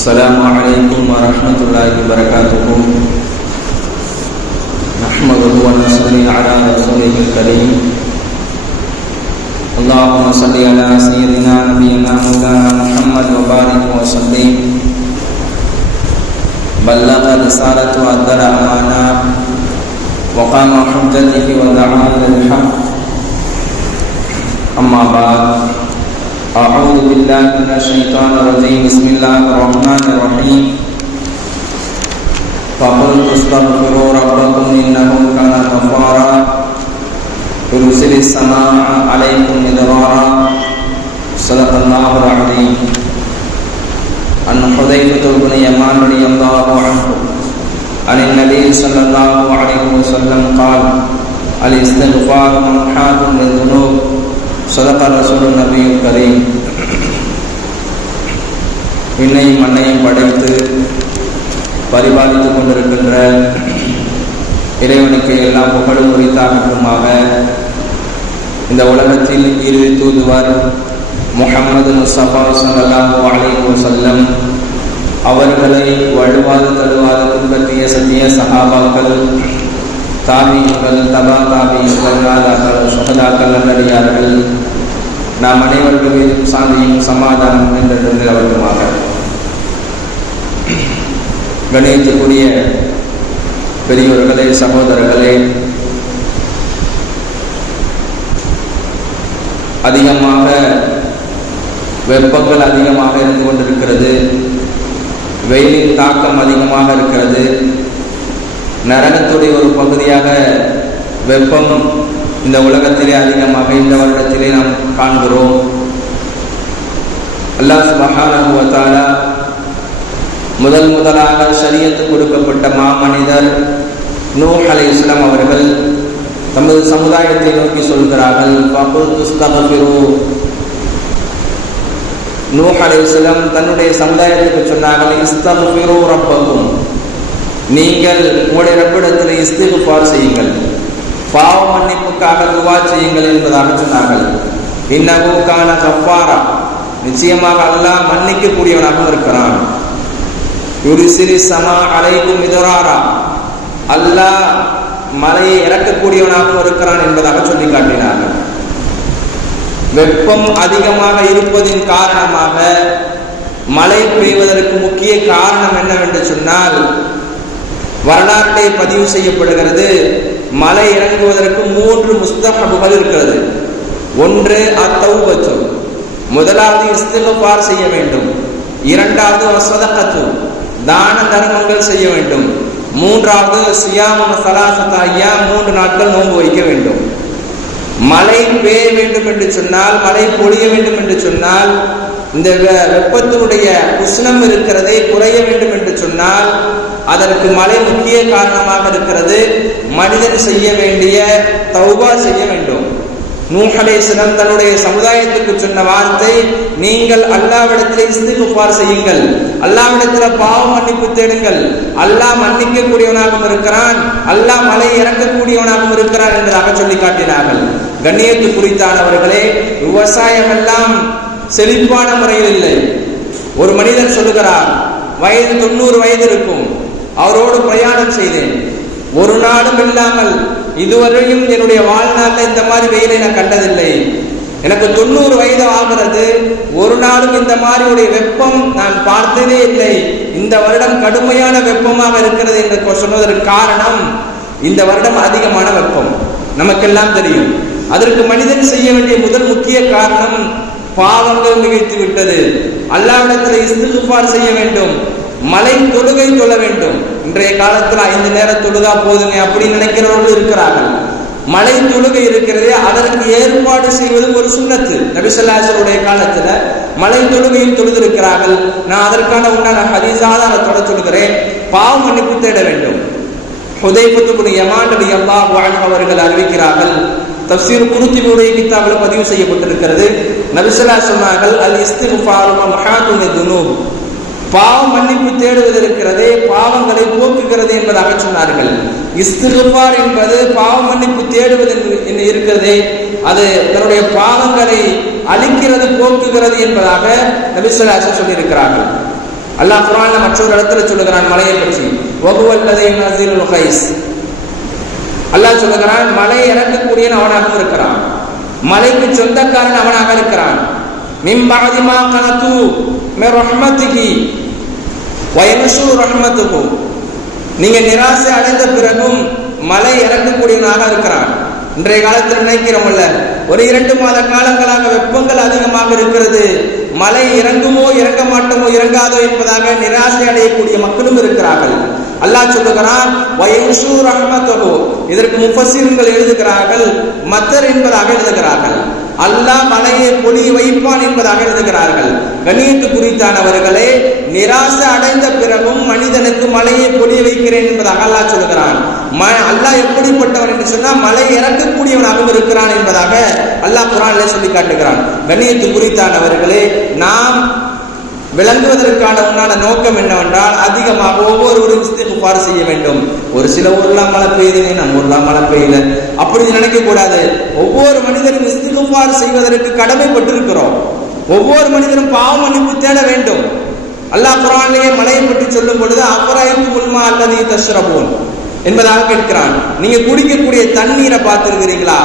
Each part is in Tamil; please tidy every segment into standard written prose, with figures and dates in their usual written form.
السلام عليكم ورحمة الله وبركاته. نحمده ونصلي على رسوله الكريم. اللهم صل على سيدنا نبينا مولانا محمد وبارك وسلم. بلغ رسالة وأدى الأمانة وقام حجته ودعا إلى الحق. أما بعد، أعوذ بالله من الشيطان الرجيم. بسم الله الرحمن الرحيم. فقلت استغفروا ربكم إنه كان غفارا يرسل السماء عليكم مدرارا. صدق الله العظيم. عن حذيفة بن يمان رضي الله عنه عن النبي صلى الله عليه وسلم قال: الاستغفار ممحاة للذنوب. صدق رسول النبي الكريم. விண்ணையும் மண்ணையும் படைத்து பரிபாலித்துக் கொண்டிருக்கின்ற இறைவனுக்கு எல்லா புகழும் உரித்தாகட்டுமாக. இந்த உலகத்தில் இறுதி தூதுவர் முஹம்மது முஸ்தபா ஸல்லல்லாஹு அலைஹி வஸல்லம் அவர்களை வழுவாது தழுவாது பின்பற்றிய சத்திய சஹாபாக்கள், தாபீன்கள், தபா தாபீன்கள், நாதாக்கள், சுஹதாக்கள், நல்லடியார்கள், நாம் அனைவர்கள் மீதும் சாந்தியும் சமாதானம் என்று நிலவட்டுமாக. கணியத்துக்குரிய பெரியோர்களே, சகோதரர்களே, அதிகமாக வெப்பங்கள் அதிகமாக இருந்து கொண்டிருக்கிறது. வெயிலின் தாக்கம் அதிகமாக இருக்கிறது. நரகத்துடைய ஒரு பகுதியாக வெப்பம் இந்த உலகத்திலே அதிகமாக இந்த வருடத்திலே நாம் காண்கிறோம். அல்லாஹ் சுப்ஹானஹு வ தஆலா முதலாக ஷரியத்து கொடுக்கப்பட்ட மாமனிதர் நூஹ் அலைஹிஸ்ஸலாம் அவர்கள் தமது சமுதாயத்தை நோக்கி சொல்கிறார்கள். ஃபகுல்து இஸ்தக்ஃபிரு. நூஹ் அலைஹிஸ்ஸலாம் தன்னுடைய சமுதாயத்துக்கு சொன்னார்கள், இஸ்தக்ஃபிரு ரப்பக்கும், நீங்கள் உங்களுடைய ரப்பிடத்தில் இஸ்திக்ஃபார் செய்யுங்கள், பாவ மன்னிப்புக்காக துவா செய்யுங்கள் என்பதாக சொன்னார்கள். இன்னஹு கான கஃபாரா, நிச்சயமாக அல்லாஹ் மன்னிக்க கூடியவனாக இருக்கிறான். யுர்சிலி ஸமா அலைக்கும் மிதராரா, அல்லாஹ் மழையை இறக்கக்கூடியவனாக இருக்கிறான் என்பதாக சொல்லி காட்டினார்கள். வெப்பம் அதிகமாக இருப்பதின் காரணமாக மழை பெய்வதற்கு முக்கிய காரணம் என்னவென்று சொன்னால், வரலாற்றை பதிவு செய்யப்படுகிறது. மழை இறங்குவதற்கு 3 முஸ்தஹபுகள் இருக்கிறது. ஒன்று அத்தௌபத்து, முதலாவது இஸ்திக்ஃபார் செய்ய வேண்டும். இரண்டாவது வஸதகத்து, தான தர்மங்கள் செய்ய வேண்டும். மூன்றாவது சியாமு ஸலாஸத அய்யாம், 3 நாட்கள் நோன்பு வைக்க வேண்டும். மழை பெய்ய வேண்டும் என்று சொன்னால், மழை பொழிய வேண்டும் என்று சொன்னால், இந்த வெப்பத்தினுடைய உஷ்ணம் இருக்கிறதே குறைய வேண்டும் என்று சொன்னால் அதற்கு மழை முக்கிய காரணமாக இருக்கிறது. மனிதன் செய்ய வேண்டிய தௌபா செய்ய வேண்டும். நூஹ் அலைஹிஸ்ஸலாம் தன்னுடைய சமுதாயத்துக்கு சொன்ன வார்த்தை, நீங்கள் அல்லாஹ்விடத்தில் இஸ்திக்ஃபார் செய்யுங்கள், அல்லாஹ்விடத்தில் பாவ மன்னிப்பு தேடுங்கள், அல்லாஹ் மன்னிக்க கூடியவனாகவும் இருக்கிறான், அல்லாஹ் மழை இறக்கக்கூடியவனாகவும் இருக்கிறான் என்பதாக சொல்லி காட்டினார்கள். கண்ணியத்து குறித்தானவர்களே, விவசாயம் எல்லாம் செழிப்பான முறையில் இல்லை. ஒரு மனிதர் சொல்லுகிறார், வயது 90 வயது இருக்கும், அவரோடு பிரயாணம் செய்தேன், ஒரு நாளும் இல்லாமல் இதுவரையும் என்னுடைய வாழ்நாளில் இந்த மாதிரி வெயிலை நான் கண்டதில்லை, எனக்கு 90 வயது ஆகிறது, ஒரு நாளும் இந்த மாதிரி ஒரு வெப்பம் நான் பார்த்ததே இல்லை, இந்த வருடம் கடுமையான வெப்பமாக இருக்கிறது என்று சொன்னதற்கு காரணம், இந்த வருடம் அதிகமான வெப்பம் நமக்கெல்லாம் தெரியும். அதற்கு மனிதன் செய்ய வேண்டிய முதல் முக்கிய காரணம், பாவங்கள் மிகைத்து விட்டது, அல்லாஹ்விடத்தில் இஸ்திக்ஃபார் செய்ய வேண்டும், மலை தொழுகை தொழ வேண்டும். இன்றைய காலத்தில் 5 நேர தொழுகா போதுங்க அப்படி நினைக்கிறவர்கள் இருக்கிறார்கள். மலை தொழுகை இருக்கிறதே, அதற்கு ஏற்பாடு செய்வதும் ஒரு சுன்னத்து. நபி ஸல்லல்லாஹு அலைஹி வஸல்லம் காலத்துல மலை தொழுகையில் தொழுதிருக்கிறார்கள். நான் அதற்கான உண்டான ஹதீஸாதாரத்தோட சொல்கிறேன். பாவ மன்னிப்பு தேட வேண்டும். ஹுதைஃபத்து பின் யமான் ரலியல்லாஹு அன்ஹு அவர்கள் அறிவிக்கிறார்கள், தஃப்சீர் குர்துபியுடைய கிதாபில் பதிவு செய்யப்பட்டிருக்கிறது. நபி ஸல்லல்லாஹு அலைஹி சொன்னார்கள், அல் இஸ்திக்ஃபாரு மம்ஹாத்துன் லிதுனூப், பாவ மன்னிப்பு தேடுவது இருக்கிறதே பாவங்களை போக்குகிறது என்பதாக சொன்னார்கள். இஸ்திக்ஃபார் என்பது பாவ மன்னிப்பு தேடுவது இருக்கிறதே, அது தன்னுடைய பாவங்களை அழிக்கிறது, போக்குகிறது என்பதாக நபி ஸல்லல்லாஹு அலைஹி வஸல்லம் சொல்லியிருக்கிறார்கள். அல்லாஹ் குர்ஆன்ல மற்றொரு இடத்துல சொல்லுகிறான் மலையை பற்றி, வஹுவல்லதீ யுனஸிலுல் கைஸ். அல்லாஹ் சொல்லுகிறான் மலை இறக்கக்கூடியவன் அவனாக இருக்கிறான், மலைக்கு சொந்தக்காரன் அவனாக இருக்கிறான். மின் பஅதி மா கனது மின் ரஹ்மத்திஹி வ யன்ஷுரு ரஹ்மத்துஹு. நீங்க நிராசை அடைந்த பிறகும் மலை இறக்கக்கூடியவனாக இருக்கிறான். இன்றைய காலத்தில் நினைக்கிறோம்ல, ஒரு 2 மாத காலங்களாக வெப்பங்கள் அதிகமாக இருக்கிறது, மழை இறங்குமோ இறங்க மாட்டோமோ இறங்காதோ என்பதாக நிராசை அடையக்கூடிய மக்களும் இருக்கிறார்கள். அல்லாஹ் சொல்லுகிறான் வயன்ஷு ரஹ்மத்துஹு. இதற்கு முஃபஸ்ஸிர்கள் எழுதுகிறார்கள் மத்தர் என்பதாக எழுதுகிறார்கள், அல்லாஹ் மலையை பொழிய வைப்பான் என்பதாக எழுதுகிறார்கள். கண்ணியத்து குறித்தானவர்களே, நிராசை அடைந்த பிறகும் மனிதனுக்கு மலையை பொழிய வைக்கிறேன் என்பதாக அல்லாஹ் சொல்லுகிறான். அல்லாஹ் எப்படிப்பட்டவன் என்று சொன்னால் மலை இறக்கக்கூடியவனாகவும் இருக்கிறான் என்பதாக அல்லாஹ் குர்ஆனிலே சொல்லி காட்டுகிறான். கண்ணியத்து குறித்தானவர்களே, நாம் விளங்குவதற்கான உண்டான நோக்கம் என்னவென்றால் அதிகமாக ஒவ்வொருவரும் இஸ்திக்ஃபார் செய்ய வேண்டும். ஒரு சில ஊர்லாம் மழை பெய்யுது, நம்ம ஊர்லாம் மழை பெய்யல, அப்படி நினைக்க கூடாது. ஒவ்வொரு மனிதனும் இஸ்திக்ஃபார் செய்வதற்கு கடமைப்பட்டிருக்கிறோம். ஒவ்வொரு மனிதனும் பாவ மன்னிப்பு தேட வேண்டும். அல்லாஹ் குர்ஆனிலே மலையை பற்றி சொல்லும் பொழுது அஃபரைத்துல் மா அல்லதீ தஷ்ரபூன் என்பதாக கேட்கிறான். நீங்க குடிக்கக்கூடிய தண்ணீரை பார்த்திருக்கிறீங்களா?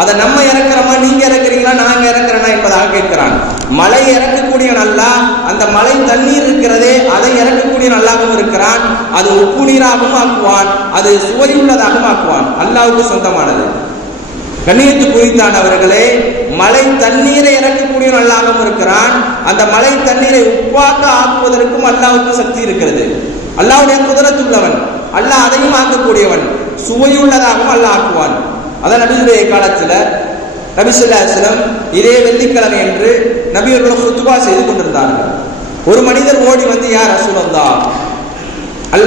அதை நம்ம இறக்குறோமா, நீங்க இறக்குறீங்களா, நாங்க இறக்குறேனா என்பதாக கேட்கிறான். மலை இறக்கக்கூடியவன் அல்லாஹ், அந்த மலை தண்ணீர் இருக்கிறதே அதை இறக்கக்கூடிய நல்லாகவும் இருக்கிறான். அது உப்பு நீராகவும் ஆக்குவான், அது சுவையுள்ளதாகவும் ஆக்குவான். அல்லாஹ்வுக்கு சொந்தமானது. கண்ணியத்து குறித்தானவர்களே, மலை தண்ணீரை இறக்கக்கூடிய அல்லாஹ்வும் இருக்கிறான். அந்த மலை தண்ணீரை உப்பாக்க ஆக்குவதற்கும் அல்லாஹ்வுக்கு சக்தி இருக்கிறது. அல்லாஹ்வுடைய குதிரத் உள்ளவன், அல்லாஹ் அதையும் ஆக்கக்கூடியவன், சுவையுள்ளதாகவும் அல்லாஹ் ஆக்குவான். அதான் நபியுடைய காலத்துல நபி ஸல்லல்லாஹு அலைஹி வஸல்லம் இதே வெள்ளிக்கிழமை என்று நபியர்கள் குத்பா செய்து கொண்டிருந்தார்கள். ஒரு மனிதர் ஓடி வந்து யா ரசூலல்லாஹ்,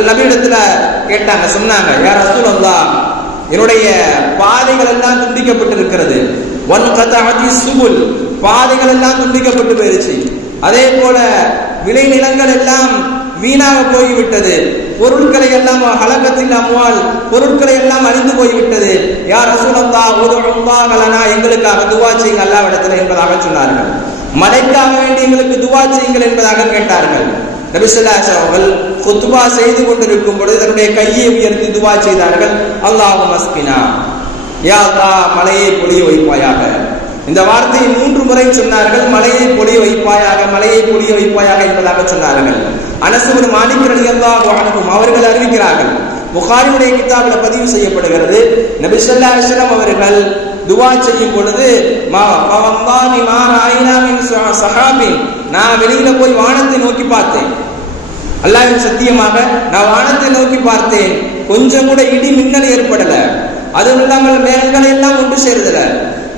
நபியிடத்துல கேட்டாங்க, சொன்னாங்க, யா ரசூலல்லாஹ், என்னுடைய பாதைகள் எல்லாம் துண்டிக்கப்பட்டிருக்கிறது, பாதைகள் எல்லாம் துண்டிக்கப்பட்டு போயிருச்சு, அதே போல விளைநிலங்கள் எல்லாம் வீணாக போய்விட்டது, பொருட்களை எல்லாம் ஹலகத்தில் அம்வால் பொருட்களை எல்லாம் அழிந்து போய்விட்டது, யா ரசூலல்லாஹ் உதுல்லாஹ் லனா, எங்களுக்காக துஆ செய்யுங்கள் அல்லாஹ்விடத்தில் என்பதாக சொன்னார்கள். மலைக்காக வேண்டி எங்களுக்கு துஆ செய்யுங்கள் என்பதாக கேட்டார்கள். நபி ஸல்லல்லாஹு அலைஹி வஸல்லம் அவர்கள் குத்பா செய்து கொண்டிருக்கும் பொழுது தன்னுடைய கையை உயர்த்தி துஆ செய்தார்கள். அல்லாஹும்ம அஸ்கினா, யா அல்லாஹ் மலையை பொழிய வைப்பாயாக. இந்த வார்த்தையை 3 முறை சொன்னார்கள். மலையை பொழிய வைப்பாயாக, மலையை பொழிய வைப்பாயாக என்பதாக சொன்னார்கள். அனஸ் இப்னு மாலிக் ரலியல்லாஹு அன்ஹு அவர்கள் அறிவிக்கிறார்கள், புகாரியுடைய கிதாபில் பதிவு செய்யப்படுகிறது, நபி ஸல்லல்லாஹு அலைஹி வஸல்லம் அவர்கள் துஆ செய்யும் பொழுது நான் வெளியில போய் வானத்தை நோக்கி பார்த்தேன், அல்லாஹ்வின் சத்தியமாக நான் வானத்தை நோக்கி பார்த்தேன், கொஞ்சம் கூட இடி மின்னல் ஏற்படல, அதுவும் இல்லாமல் மேகங்களை எல்லாம் ஒன்று சேருதல.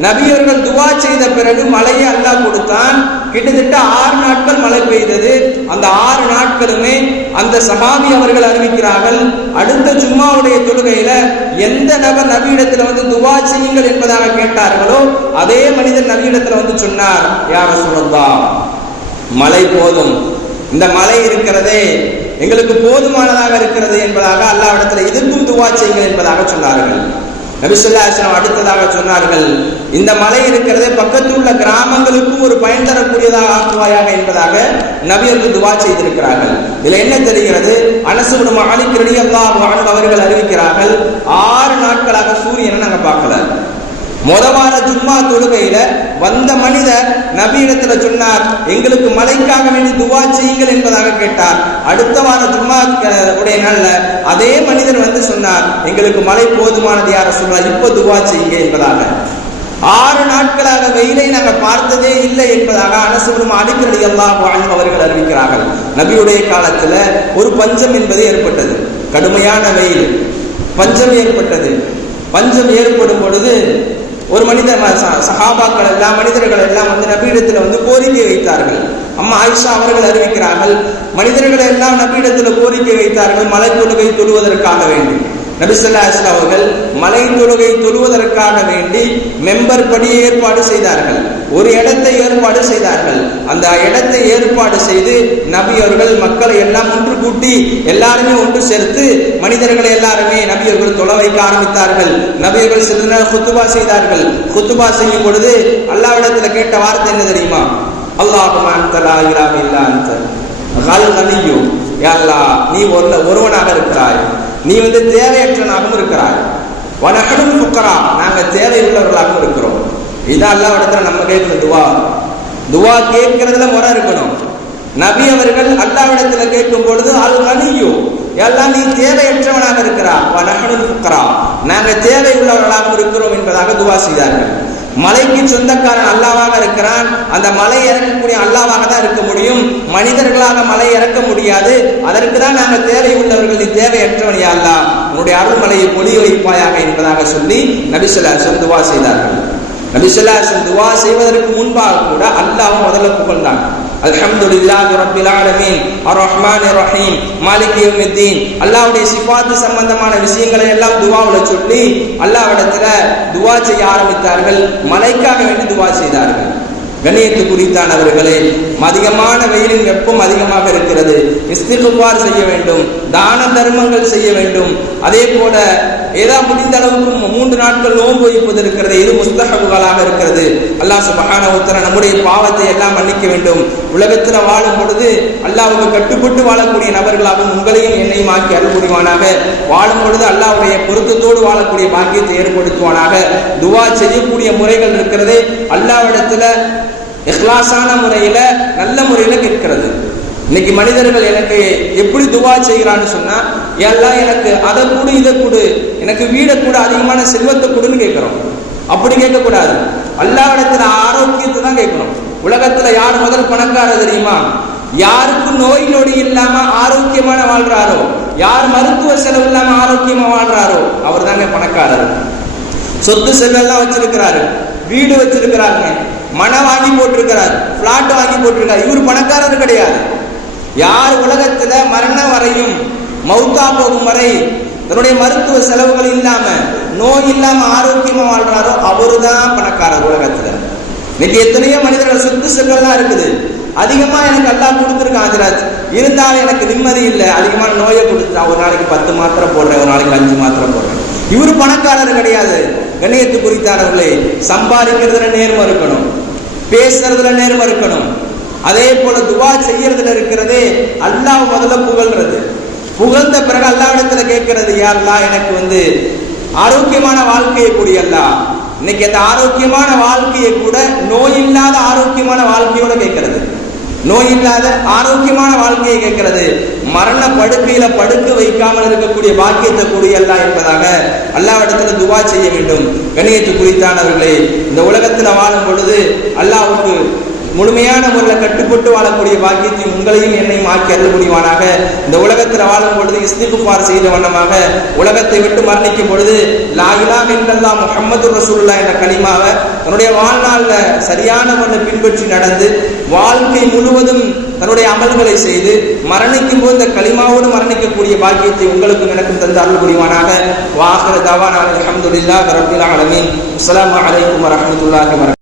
நபி அவர்கள் துஆ செய்த பிறகு மழையை அல்லாஹ் கொடுத்தான். கிட்டத்தட்ட 6 நாட்கள் மழை பெய்தது. அந்த 6 நாட்களுமே அந்த சஹாபி அவர்கள் அறிவிக்கிறார்கள், அடுத்த ஜும்மாவுடைய தொழுகையில எந்த நபர் நபியிடத்துல வந்து துஆ செய்யுங்கள் என்பதாக கேட்டார்களோ அதே மனிதர் நபியிடத்துல வந்து சொன்னார், யா ரசூலல்லாஹ், மழை போதும், இந்த மழை இருக்கிறதே எங்களுக்கு போதுமானதாக இருக்கிறது என்பதாக அல்லாஹ்விடத்தில் இதற்கும் துஆ செய்யுங்கள் என்பதாக சொன்னார்கள். நபி ஸல்லல்லாஹு அலைஹி வஸல்லம் அடுத்ததாக சொன்னார்கள், இந்த மலை இருக்கிறதே பக்கத்தில் உள்ள கிராமங்களுக்கும் ஒரு பயன் தரக்கூடியதாக ஆக்குவாயாக என்பதாக நபியர்கள் துஆ செய்திருக்கிறார்கள். இதுல என்ன தெரிகிறது? அனஸ் இப்னு மாலிக் ரலியல்லாஹு அன்ஹு அவர்கள் அறிவிக்கிறார்கள், 6 நாட்களாக சூரியனை நாங்க பார்க்கல. முதவார ஜும்மா தொழுகையில வந்த மனிதர் நபியிடத்துல சொன்னார், எங்களுக்கு மலைக்காக வேண்டி துஆ செய்யுங்கள் என்பதாக கேட்டார். அடுத்த வார ஜும்மா உடைய நாள்ல அதே மனிதர் வந்து சொன்னார், எங்களுக்கு மலை போதுமானது யா ரசூலல்லாஹ், இப்ப துஆ செய்யுங்க என்பதாக. 6 நாட்களாக வெயிலை நாங்கள் பார்த்ததே இல்லை என்பதாக அனஸ் இப்னு மாலிக் ரலியல்லாஹு அன்ஹு அவர்கள் அறிவிக்கிறார்கள். நபியுடைய காலத்துல ஒரு பஞ்சம் என்பது ஏற்பட்டது, கடுமையான வெயில், பஞ்சம் ஏற்பட்டது. பஞ்சம் ஏற்படும் பொழுது ஒரு மனிதர், சஹாபாக்கள் எல்லாம் மனிதர்கள் எல்லாம் வந்து நபியிடத்துல வந்து கோரிக்கை வைத்தார்கள். அம்மா ஆயிஷா அவர்கள் அறிவிக்கிறார்கள், மனிதர்கள் எல்லாம் நபியிடத்துல கோரிக்கை வைத்தார்கள் மலை தொழுகை தொழுவதற்காக வேண்டி. நபி ஸல்லல்லாஹு அலைஹி வஸல்லம் அவர்கள் மலை தொழுகை தொழுவதற்காக வேண்டி மெம்பர் படி ஏற்பாடு செய்தார்கள். ஒரு இடத்தை ஏற்பாடு செய்தார்கள். அந்த இடத்தை ஏற்பாடு செய்து நபி அவர்கள் மக்களை எல்லாம் ஒன்று கூட்டி எல்லாருமே ஒன்று சேர்த்து மனிதர்களை எல்லாருமே நபி அவர்கள் தொழ வைக்க ஆரம்பித்தார்கள். நபி அவர்கள் சிறிது நேரம் குத்துபா செய்தார்கள். குத்துபா செய்யும் பொழுது அல்லாஹ்விடத்தில் கேட்ட வார்த்தை என்ன தெரியுமா? அல்லாஹும்ம அன்த லா இலாஹ இல்லா அன்த கல் கனியு, யா அல்லாஹ் நீ ஒருவனாக இருக்கிறாய், நீ தேவையற்றவனாகவும் இருக்கிறாய். வனஹனுல் ஃபுக்கரா, நாங்க தேவை உள்ளவர்களாகவும் இருக்கிறோம். இதான் அல்லாஹ்விடத்தில் நம்ம கேட்கிற துவா. துவா கேட்கறதுல முறை இருக்கணும். நபி அவர்கள் அல்லாஹ்விடத்தில் கேட்கும் பொழுது அல் கனியு, எல்லாம் நீ தேவையற்றவனாக இருக்கிறாய், வனஹனுல் ஃபுக்கரா, நாங்க தேவை உள்ளவர்களாக இருக்கிறோம் என்பதாக துவா செய்தார்கள். மலைக்கு சொந்தக்காரன் அல்லாஹ்வாக இருக்கிறான். அந்த மலை இறக்கக்கூடிய அல்லாஹ்வாக தான் இருக்க முடியும். மனிதர்களாக மலை இறக்க முடியாது. அதற்கு தான் நாங்கள் தேவை உள்ளவர்கள், நீ தேவையற்றவன் யா அல்லாஹ், உன்னுடைய அருள்மலையை பொழிய வைப்பாயாக என்பதாக சொல்லி நபி ஸல்லல்லாஹு அலைஹி வஸல்லம் துவா செய்தார்கள். நபி ஸல்லல்லாஹு அலைஹி வஸல்லம் துவா செய்வதற்கு முன்பாக கூட அல்லாஹ் முதல்ல புகழ்ந்தாங்க. அல்ஹம்துலில்லாஹி ரப்பில் ஆலமீன் அர்ரஹ்மானிர் ரஹீம் மாலிகி யௌமித்தீன். அல்லாஹ்வுடைய சிஃபாத் சம்பந்தமான விஷயங்களை எல்லாம் துஆவுல சொல்லி அல்லாஹ்விடத்துல துஆ செய்ய ஆரம்பித்தார்கள். மலைக்காக வேண்டி துஆ செய்தார்கள். கண்ணியத்துக்குரித்தானவர்களே, அதிகமான வெயிலின் வெப்பம் அதிகமாக இருக்கிறது. இஸ்திக்ஃபார் செய்ய வேண்டும், தான தர்மங்கள் செய்ய வேண்டும். அதே போல ஏதாவது முடிந்த அளவுக்கு 3 நாட்கள் நோன்பு வைப்பது இருக்கிறது. இது முஸ்தஹபுகளாக இருக்கிறது. அல்லாஹ் சுப்ஹானஹு வ தஆலா நம்முடைய பாவத்தை எல்லாம் மன்னிக்க வேண்டும். உலகத்தில் வாழும் பொழுது அல்லாஹ்வுக்கு கட்டுப்பட்டு வாழக்கூடிய நபர்களாகவும் உங்களையும் என்னையும் ஆக்கி அருள் புரிவானாக. வாழும் பொழுது அல்லாஹ்வுடைய பொருத்தத்தோடு வாழக்கூடிய பாக்கியத்தை ஏற்படுத்துவானாக. துஆ செய்யக்கூடிய முறைகள் இருக்கிறது. அல்லாஹ்விடத்துல இஹ்லாஸான முறையில நல்ல முறையில கேட்கிறது. இன்னைக்கு மனிதர்கள் எனக்கு எப்படி துவா செய்கிறான்னு சொன்னா, எல்லாம் எனக்கு அதை கொடு இதை கொடு, எனக்கு வீடை கூட அதிகமான செல்வத்தை கொடுன்னு கேட்கிறோம். அப்படி கேட்கக்கூடாது. அல்லாஹ்விடத்துல ஆரோக்கியத்தை தான் கேட்கணும். உலகத்துல யார் முதல் பணக்காரர் தெரியுமா? யாருக்கும் நோய் நொடி இல்லாம ஆரோக்கியமான வாழ்றாரோ, யார் மருத்துவ செலவு இல்லாம ஆரோக்கியமா வாழ்றாரோ அவர் தாங்க பணக்காரர். சொத்து செல்வெல்லாம் வச்சிருக்கிறாரு, வீடு வச்சிருக்கிறாங்க, மனம் வாங்கி போட்டிருக்கிறார், பிளாட் வாங்கி போட்டிருக்காரு. இவர் பணக்காரர் கிடையாது. யார் உலகத்துல மரணம் வரையும் மௌத்தா போகும் வரை தன்னுடைய மருத்துவ செலவுகள் இல்லாம நோய் இல்லாம ஆரோக்கியமா வாழ்றாரோ அவரு தான் பணக்காரர் உலகத்துல. இன்னைக்கு எத்தனையோ மனிதர்கள் சொத்து செல்வெல்லாம் இருக்குது. அதிகமா எனக்கு அல்லாஹ் கொடுத்துருக்கான் ஹஜ்ரத், இருந்தாலும் எனக்கு நிம்மதி இல்லை. அதிகமான நோயை கொடுத்துட்டான். ஒரு நாளைக்கு 10 மாத்திரை போடுறேன், ஒரு நாளைக்கு 5 மாத்திரை போடுறேன். இவரு பணக்காரர் கிடையாது. கண்ணியத்துக்குரித்தானவர்களே, சம்பாதிக்கிறதுல நேர்மை இருக்கணும், பேசுறதுல நேர்மை இருக்கணும். அதே போல துவா செய்யறதுல இருக்கிறதே அல்லாஹ் முதல்ல புகழ்றது. புகழ்ந்த பிறகு அல்லாஹ்விடத்துல கேட்கிறது, யா அல்லாஹ் எனக்கு ஆரோக்கியமான வாழ்க்கையை கூடிய அல்லாஹ். இன்னைக்கு அந்த ஆரோக்கியமான வாழ்க்கையை கூட நோய் இல்லாத ஆரோக்கியமான வாழ்க்கையோட கேட்கிறது. நோய் இல்லாத ஆரோக்கியமான வாழ்க்கையை கேட்கிறது. மரண படுக்கையில படுக்க வைக்காமல் இருக்கக்கூடிய பாக்கியத்தை கூடிய அல்லாஹ் என்பதாக அல்லாஹ்விடத்துல துவா செய்ய வேண்டும். கண்ணியத்துக்குரித்தானவர்களே, இந்த உலகத்துல வாழும் பொழுது அல்லாஹ்வுக்கு முழுமையான முறையில் கட்டுப்பட்டு வாழக்கூடிய பாக்கியத்தை உங்களையும் என்னையும் ஆக்கி அருள் புரிவானாக. இந்த உலகத்தில் வாழும் பொழுது இஸ்திக்ஃபார் செய்த வண்ணமாக உலகத்தை விட்டு மரணிக்கும் பொழுது லா இலாஹ இல்லல்லாஹ் முஹம்மதுர் ரசூலுல்லாஹ் என்ற கலிமாவை தன்னுடைய வாழ்நாளில் சரியான முறையில் பின்பற்றி நடந்து வாழ்க்கை முழுவதும் தன்னுடைய அமல்களை செய்து மரணிக்கும் போது இந்த கலிமாவோடு மரணிக்கக்கூடிய பாக்கியத்தை உங்களுக்கும் எனக்கும் தந்து அருள் புரிவானாக. வாஹிரு தவானா அல்ஹம்துலில்லாஹி ரப்பில் ஆலமீன். அஸ்ஸலாமு அலைக்கும் வரஹ்மத்துல்லாஹி வபரகாத்துஹு.